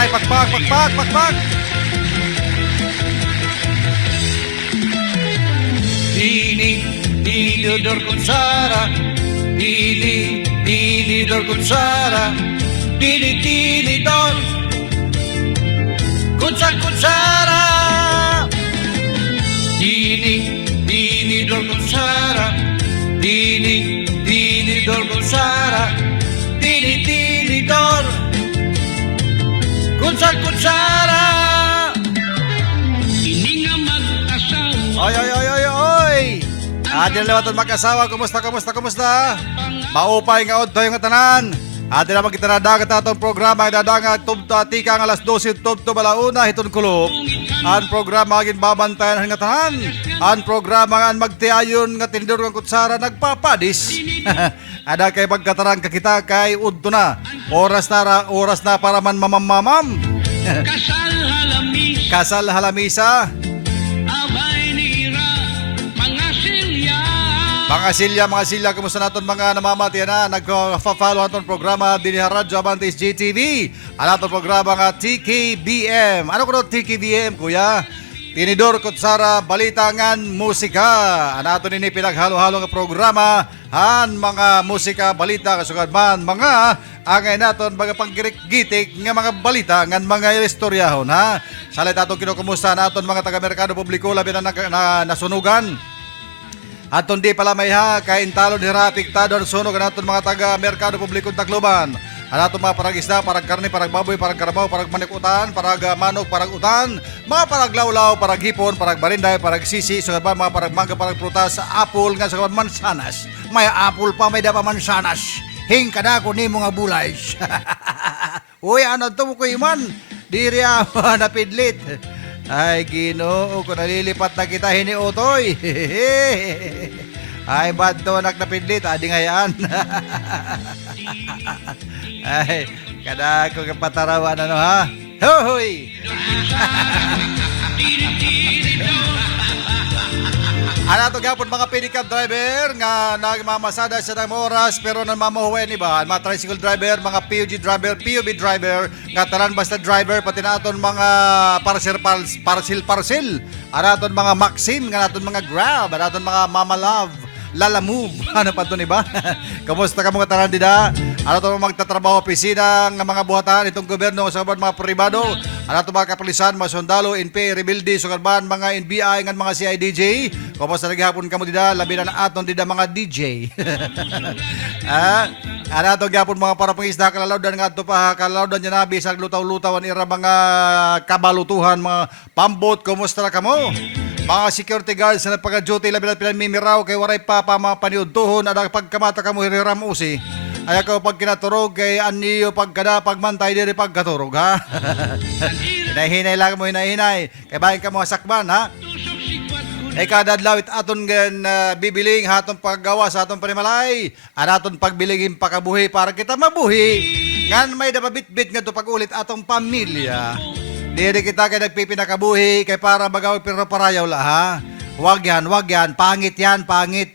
nanay, pakpak, pakpak, pakpak. Dini, dini, dor kutsara. Dini, dini, dor kutsara. Dini, dini, dor kutsara. Dini, dini, dor kutsara. Dini, dini, dor kutsara. Dini, dini, dor kutsara. Hindi nga mag-asawa. Oy. Adil lewatan mag-asawa, kumusta? Maupay nga odto yung tanan. Adil naman kita nadagat atong programa, nadagat tubto atika ang alas 12 tubto balauna hiton kulop. Ang programa agin babantayan nga tanan. Ang programa nga magtiayon nga tinidor ng kutsara nagpapadis. Ada kay pagkatarang kakita kay udto na. Oras na para man mamamamam. Kasal halamis. Kasal halamisa. Abay nira. Mga silya. Mga silya, kumusta naton mga namamati na nagfa-follow aton programa din sa Radyo Amantes GTV. Ang aton programa nga TKBM. Ano ko TKBM, kuya? Tinidor Kutsara Balitangan Musika. Ang aton ini pinaghalo-halo nga programa. Han mga musika, balita, kasugad man mga angay naton mga panggirik-gitik nga mga balita ngan mga istoryahon ha. Salit aton kinukumusta naton mga taga-merkado publiko labi na nasunugan. Aton di pala may ha, kain talo ni Rapiktado ang sunog naton mga taga-merkado publiko Tacloban. Ang aton mga parang isda, parang karne, parang baboy, parang karabaw, parang manikutan, parang manok, parang utan, mga parang lawlaw, parang hipon, parang barinday, parang sisi, sugad ba mga parang mangga, parang prutas, apple, nga sugad mansanas. May apple pa, may dapa mansanas. Hing kada ko ni mga bulay. Uy, ano to mo ko iman? Diri ako napidlit. Ay, Ginoo, kung nalilipat na kita hiniutoy. Ay, bad to anak na pidlit, adi ngayaan. Ay, kada ko kapatarawan ano ha? Hoy! Ano ito gapon mga pedicab driver nga nagmamasada sa ng oras pero namamahuwi ni ba? Mga tricycle driver, mga PUB driver, nga tanan basta driver, pati na aton mga parcel. Ano aton mga Maxim, nga aton mga Grab, ano aton mga Mama Love, Lala Move. Ano pa ito ni ba? Kamusta ka mga tanan dida? Ano ito magtatrabaho opisina ng mga buhatan itong gobyerno sa mga pribado? Ano ito mga kapulisan, mga sundalo, NPA, Rebelde, Sukarban, mga NBI, ng mga CIDJ? Kamusta naghihapon ka mo dida? Labi na aton dida mga DJ. Ano ito gapon mga parapangisda kalalawdan nga ito pa kalalawdan niya nabi sa lutaw-lutawan ira mga kabalutuhan, mga pambot, kumusta ka mo? Mga security guards na pagka-duty labi na pinamimiraw kay waray pa paniudtuhon at pagkamata ka mo hiriram usi. Ay ako pag kinaturog kay aniyo pagmantay diri pagkaturog ha. Hinahinay lang mo hinahinay. Kay bahin ka mo sakban ha. Ay kadadlawit aton gan bibiling haton paggawa sa aton panimalay. Aton pagbiligin pakabuhi para kita mabuhi. Ngan may dababitbit nga to pagulit atong pamilya. Diri kita kay nagpipinakabuhi kay para magawi pero parayaw la ha. Wag yan, pangit yan, pangit.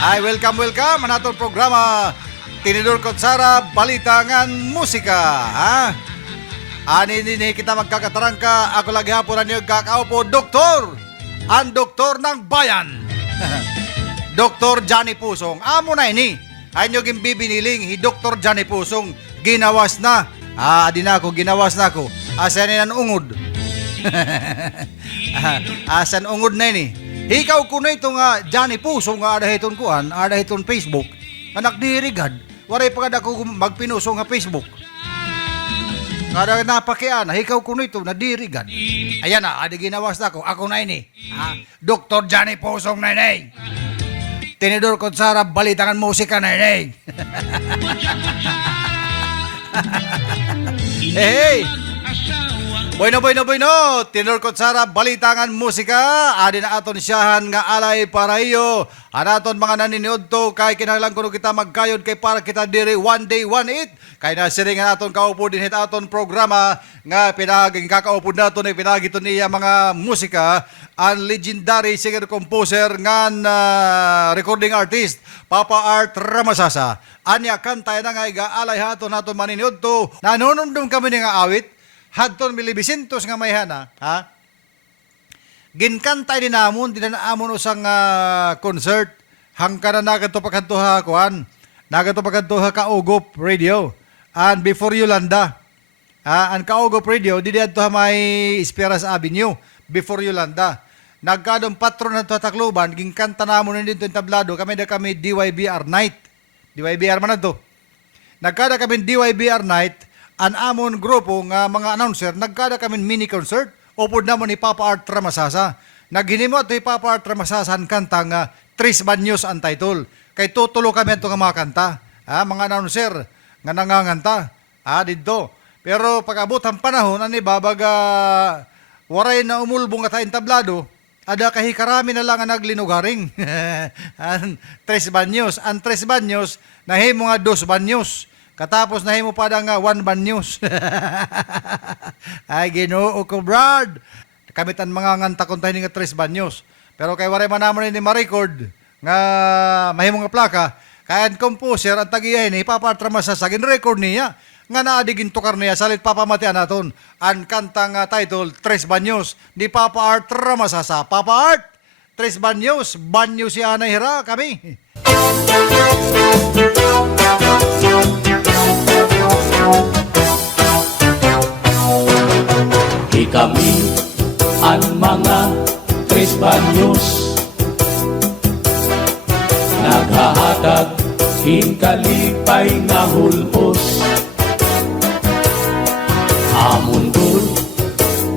Ay, welcome ang atong programa Tinidor Kutsara Balitangan Musika ha. Ani kita magkakatarangka, ako lagi hapunan niyo kakaupo, doktor, ang doktor ng bayan. Dr. Johnny Pusong, amo na ini. Ay nyo gimbibiniling, hi Dr. Johnny Pusong, ginawas na. Di na ako, ginawas na ako. Asan yan ang ungod? Asan ungod na ini? Ikaw ko na ito nga, Johnny Pusong, nga adahiton kuan, adahiton Facebook. Anak dirigad, waray pagad ako magpinusong nga Facebook. Kada napakiana, ikaw ko na ito, nadirigad. Ayan na, adi ginawas na ako na ini. Dr. Johnny Pusong na ini. Tinidor Kutsara Balitangan Musika na ini. Hey! Bueno, Tinor Kutsara, balitangan musika. Adi na aton siyahan nga alay para iyo. Anaton mga naniniod to, kay kinahanglan kuno kita magkayod kay para kita diri one day, one eat. Kay nasiringan aton kaupo din hit aton programa nga pinaging kakaupo naton ay pinagito niya mga musika. Ang legendary singer composer nga recording artist, Papa Art Ramasasa. Anya kantay na nga igaalay haton naton maniniod to. Nanunundum kami nga awit. Hadton milibisintos nga may hana, ha? Ginkantay din namon, dinanaamon usang concert, hangka na nagato pagkantuha kuan, nagato pagkantuha Kaugop Radio, and Before Yolanda. Ang Kaugop Radio, di adto may Esperas Avenue, Before Yolanda. Nagkadong patron na to Tacloban, ginkanta namon dito yung tablado, kami DYBR Night. DYBR man na to. Nagkada kami DYBR Night, an amon grupo nga mga announcer, nagkada kami mini concert, upod namon ni Papa Art Ramasasa. Naghinimot ni Papa Art Ramasasa ang kanta nga Tris Banyos ang title. Kay tutulo kami ito nga mga kanta, mga announcer nga nanganganta, dito. Pero pag-abot ang panahon, babaga waray na umulbong nga tayong tablado, ada kahikarami na lang ang naglinugaring. Ang Tres Banyos. Ang Tres Banyos, nahimo nga Dos Banyos. Katapos nahimo pa nga 1 Banyos. Ay, Ginoo ko, brad. Kamitan mga nganta kung tayo nga Tres Banyos. Pero kay waray man naman ni ma-record nga mahimo nga plaka, kaya ang composer, ang tagiyahin, ipapatrama sa sagin record niya. Nga naadigin tukar niya, salit papamatian naton. Ang kantang title, Tres Banyos, ni Papa Art Ramasasa. Papa Art, Tres Banyos, banyo si Anay Hira, kami. Kami ang mga Tres Banyos, naghahatag hinkalipay nga hulos. Amon dul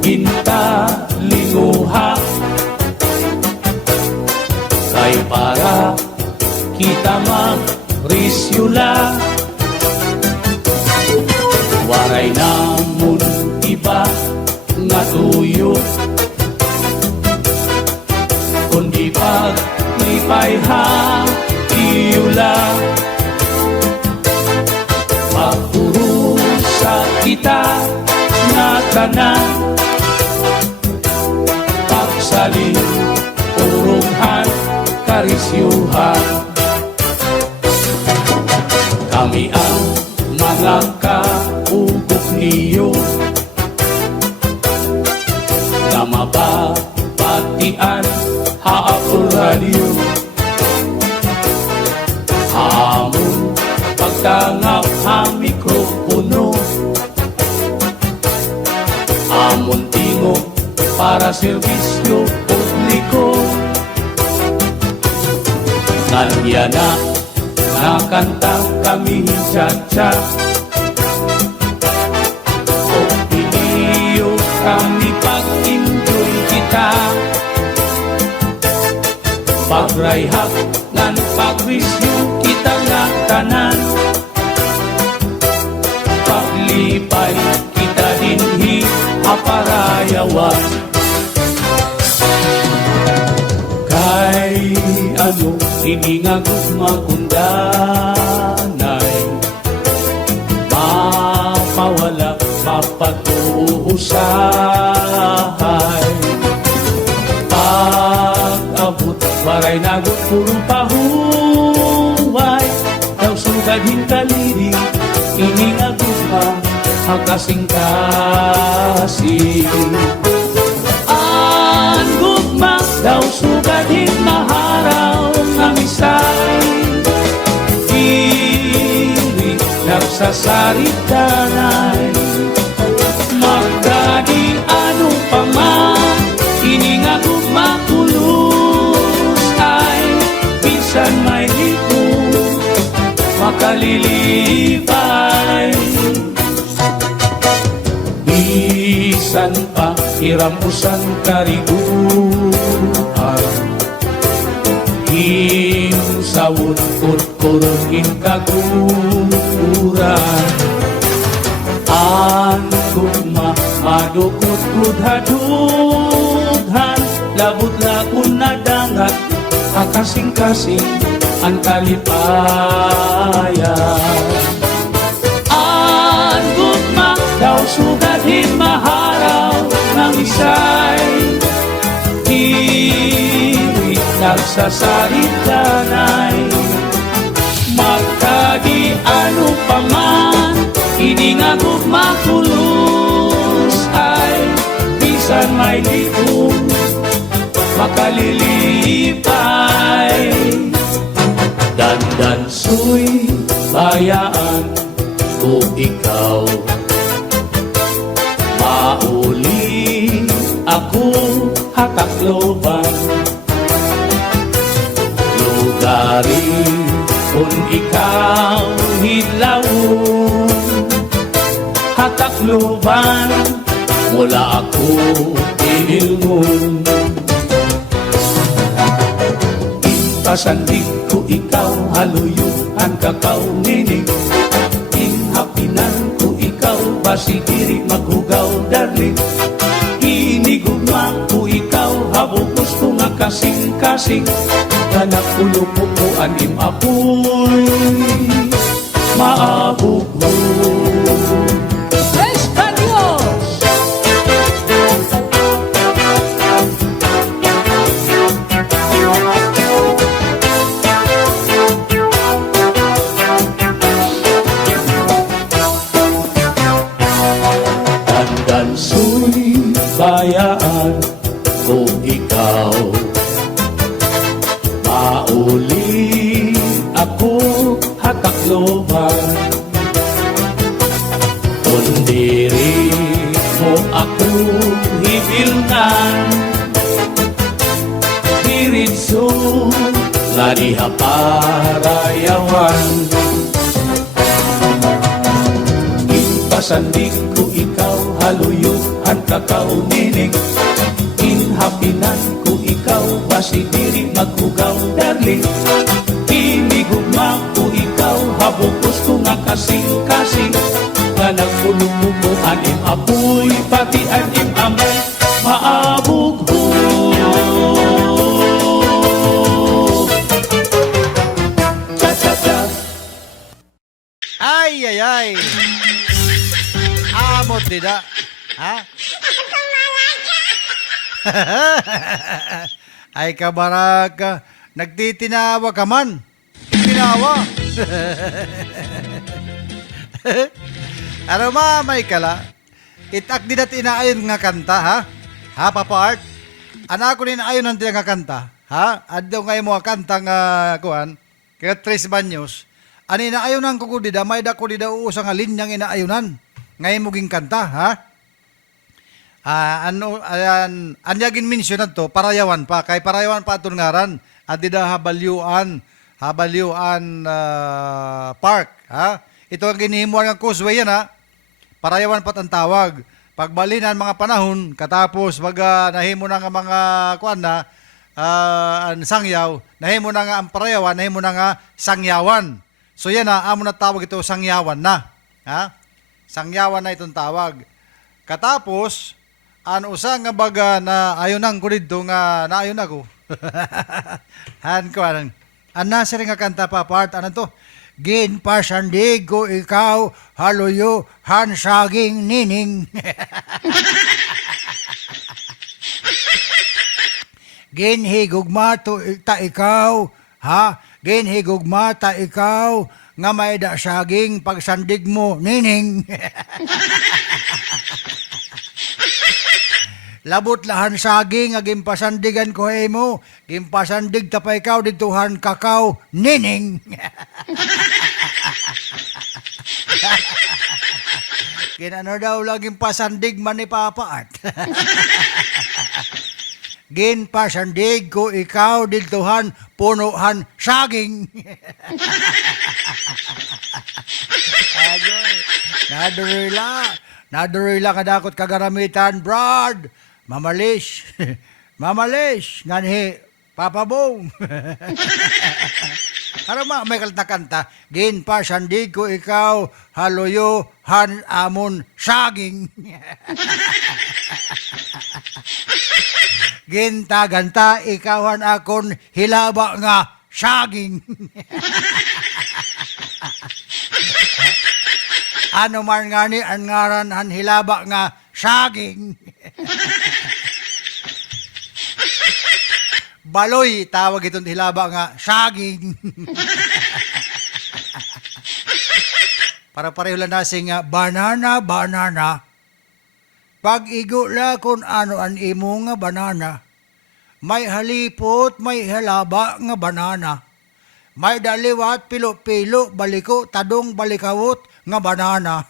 ginta linguha, kay para kita magrisyula. Waray namon iba nga tuyo, kundi paglipay iula. Pagpurusa kita nga tanan, pagsalin urunghan karisyuhan. Kami ang mga kaugok niyo, na mababatian haapol radio. Hamon pagtangap ang mikropono, amon tingog para serbisyo publiko. Kanya na nakanta kami chat-chat, o piliyo kami pag-enjoy kita. Pagrayhak ngan pagwisyo kita nga tanan, paglipay kita dinhi aparayawan. Kay ano iningagok makundanay, mapawala mapag-uusahay. Pag-abot waray nagot purong pahuway, daw sugad hintaliri iningagok makasing-kasing. Ang gugma daw sugadin maharaw nga misay, dili nagsasaritanay. Magkadi ano pa man ininga gugma kulos ay bisan may liko makalilipay. Bisan pa hiramusan kariguan, himsawon kurkurungin kaguran. Ang gugma Madukot kudhadughan, labot lakon na dangat, akasing-kasing ang kalipayan. Ang gugma daw sugad himaharaw ng isay, iri nagsasaritanay. Magkadi ano pa man, ini nga gugma kulos ay bisan may likong makalilipay. Dandan su'y bayaan ko ikaw, mauli ako hatakloban. Lugarin kung ikaw hidlawon, hatakloban wala ako inilmon. Pasandig ko ikaw, haluyuhan kakao nining. Inhapinan ko ikaw, basigiri maghugaw darling. Inigugma ko ikaw, habukos ko nga kasing-kasing. Ganak ulo ko ko anim apoy, maabog mo. Su'y bayaan ko ikaw, mauli ako hatakloban. Kundiri mo ako hibilnan, diritso lariha parayawan. Ipasandig ko ikaw, haluyuhan kakao nining. Inhapinan ko ikaw, basidiri maghugaw darling. Inigugma ko ikaw, habukos ko nga kasing-kasing. Ganak ulo ko anim apoy, pati anim amay, maabog ho. Cha-cha-cha. Ay, ay, ay. Amot nila. Ha? Ay, kabaraka. Nagtitinawa ka man. Tinawa. Ano may kala? Itak din at inaayon nga kanta, ha? Ha, Papa Art? Anak ko din ayon ang nga kanta. Ha? Ado nga mo kanta nga kuhan. Kaya Tres Baños. Ano inaayonan ko dida, may da ko dida uusa nga linyang inaayonan. Ngayon mo ging kanta, ha? Anyagin mention to, parayawan pa. Kay parayawan pa itong ngaran. At dida Habalyuan Park, ha? Ito ang ginihimuan ng causeway yan, ha? Parayawan pa ang tawag. Pagbalinan mga panahon, katapos nahimo na nga mga kuan na, sangyaw, nahimo na nga ang parayawan, nahimo na nga sangyawan. So yan na, amo na tawag ito sangyawan na. Ha? Sangyawan na itong tawag. Katapos, usa nga baga na ayon nang ko dito nga naayon ako. Han ko anang nasa rin nga kanta pa part ano to? Gin pasandig ko ikaw haluyo han saging nining. Gin higugma to ta ikaw ha? Gin higugma ta ikaw nga may da saging pagsandig mo nining. Labot lahan saging nga gimpasandigan ko mo. Gimpasandig ta pa ikaw dituhan kakao nining. Ginano daw laging pasandig man ni Papa Art. Ginpasandig ko ikaw dituhan punuhan saging. Agoy. Nadurila kadakot kagaramitan, Brad. Mamalis. Mamalis. Nganhi, Papa Bong. Ano may kalit na kanta? Ginpasandig ko ikaw, haluyo, han amon, saging. Gintaganta, ikawan akon, hilaba nga, saging. Ano man nga ni, ang ngaran, han hilaba nga, saging. Baloy, tawag itong hilaba nga, saging. Para pareho lang nasing banana, banana. Pag igula kung ano ang imo nga banana, may halipot, may halaba nga banana. May daliwat, pilo-pilo, baliko, tadong balikawot nga banana.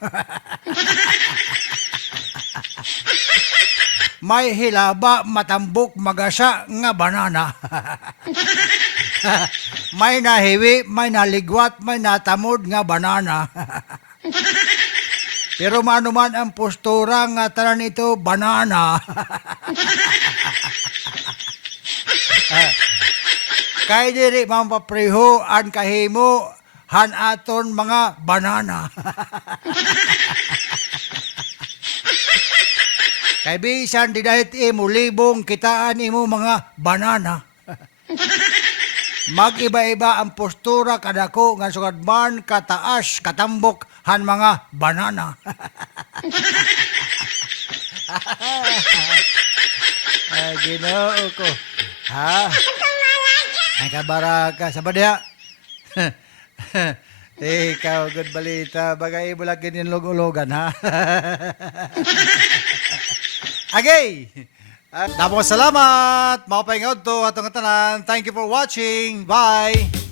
May hilaba, matambok, magasa nga banana. May nahiwi, may naligwat, may natamod nga banana. Pero maano man ang postura nga tanan ito, banana. Kay diri mampapreho an kahimo han aton mga banana. Kay bisan di dahit imo libong kitaan imo mga banana. Mag-iba-iba ang postura kadako nga sugad man kataas katambok han mga banana. Ay, Ginoo ko. Ha? Ay kabaraka sa badya. Ikaw, good balita. Bagay mo lang kinilog-ulogan, ha? Agay! Damo salamat! Mga paingod to atong tanan. Thank you for watching. Bye!